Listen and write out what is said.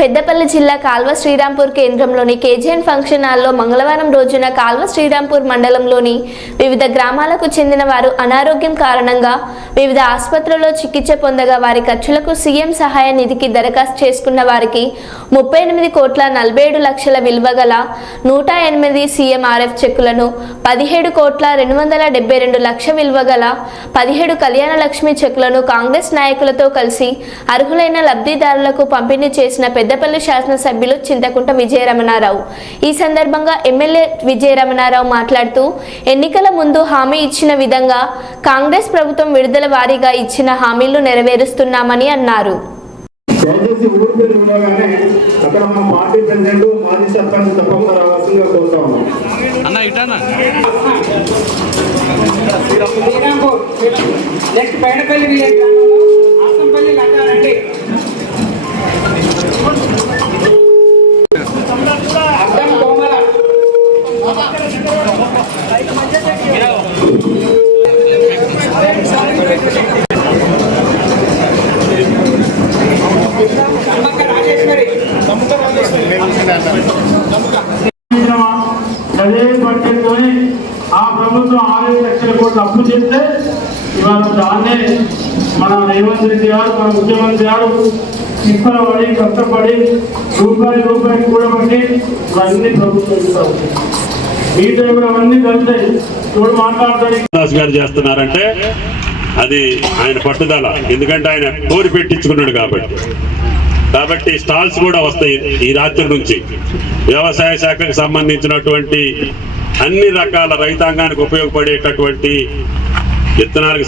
పెద్దపల్లి జిల్లా కాల్వ శ్రీరాంపూర్ కేంద్రంలోని KGN function హాల్లో మంగళవారం రోజున కాల్వ శ్రీరాంపూర్ మండలంలోని వివిధ గ్రామాలకు చెందిన వారు అనారోగ్యం కారణంగా వివిధ ఆసుపత్రుల్లో చికిత్స పొందగా వారి ఖర్చులకు సీఎం సహాయ నిధికి దరఖాస్తు చేసుకున్న వారికి 38,47,00,000 విలువ గల 108 సీఎంఆర్ఎఫ్ చెక్కులను, 17,272,00,000 విలువ గల 17 కళ్యాణ లక్ష్మి చెక్కులను కాంగ్రెస్ నాయకులతో కలిసి అర్హులైన లబ్ధిదారులకు పంపిణీ చేసిన పెద్దపల్లి శాసనసభ్యులు చింతకుంట విజయరమణారావు. ఈ సందర్భంగా ఎమ్మెల్యే విజయరమణారావు మాట్లాడుతూ, ఎన్నికల ముందు హామీ ఇచ్చిన విధంగా కాంగ్రెస్ ప్రభుత్వం విడుదల వారీగా ఇచ్చిన హామీలు నెరవేరుస్తున్నామని అన్నారు. ఆ ప్రభుత్వం 6 లక్షల కోట్లు అప్పు చేస్తే ఇవాళ దాన్నే మన రేవంత్ రెడ్డి గారు, మన ముఖ్యమంత్రి గారు తిప్పలపడి కష్టపడి రూపాయి కూడబట్టి ఇవన్నీ ప్రభుత్వం ఇస్తారు. మీతో కూడా అవన్నీ కలిసాయి చూడు మాట్లాడతారు చేస్తున్నారంటే అది ఆయన పట్టుదల. ఎందుకంటే ఆయన కోరి పెట్టించుకున్నాడు కాబట్టి స్టాల్స్ కూడా వస్తాయి. ఈ రాత్రి నుంచి వ్యవసాయ శాఖకు సంబంధించినటువంటి అన్ని రకాల రైతాంగానికి ఉపయోగపడేటటువంటి విత్తనాలకు